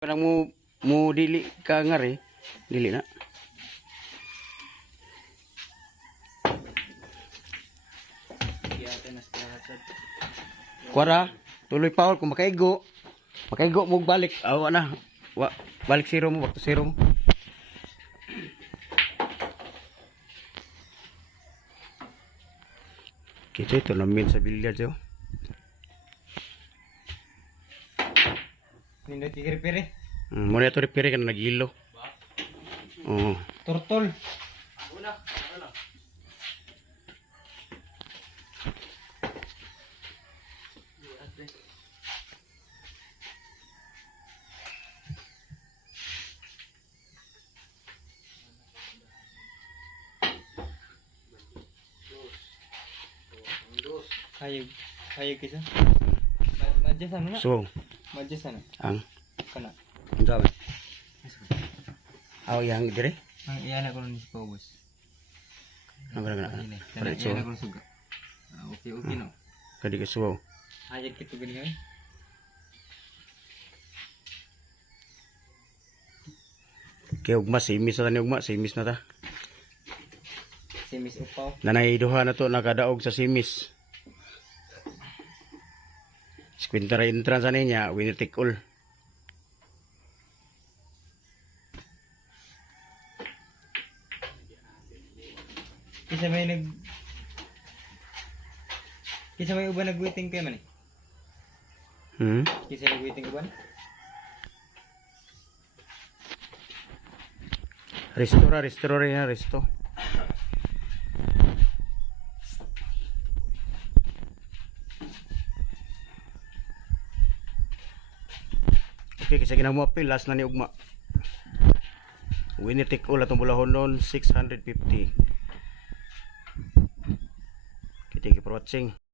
Parang mo dili ka ngari, dili na. Kuara, tuloy Paul kung makaigo. Makaigo mo balik. Awa na. Balik zero mo, back to zero mo. Kita ito namin sa billiard yo. Nindot kikiripiri. Muna ito repair ka na nag-ilo. Oo. Turtol. Hayag kisa. Madyasan na. So, Madyasan na. ang Kana. sabi. Aw yang dire. Ang iyan ako ni Paubos. Ang gana. Kana iyan ako suga. Okay no. Kadi ka suwaw. Hayag kito gani kami. Kay ugma simis na ni ugma, simis na ta. Si Miss Upaw. Nanay duha na to nakadaog sa simis. Squintara entrance ani niya, winner take all. Kisa may uban nag-waiting kay man eh. Kisa nag-waiting uban. Restore ya, resto. Okay, kasi ginamo apil last na ni ugma. Winner take all atong bulahon nun 650. Okay, thank you for watching.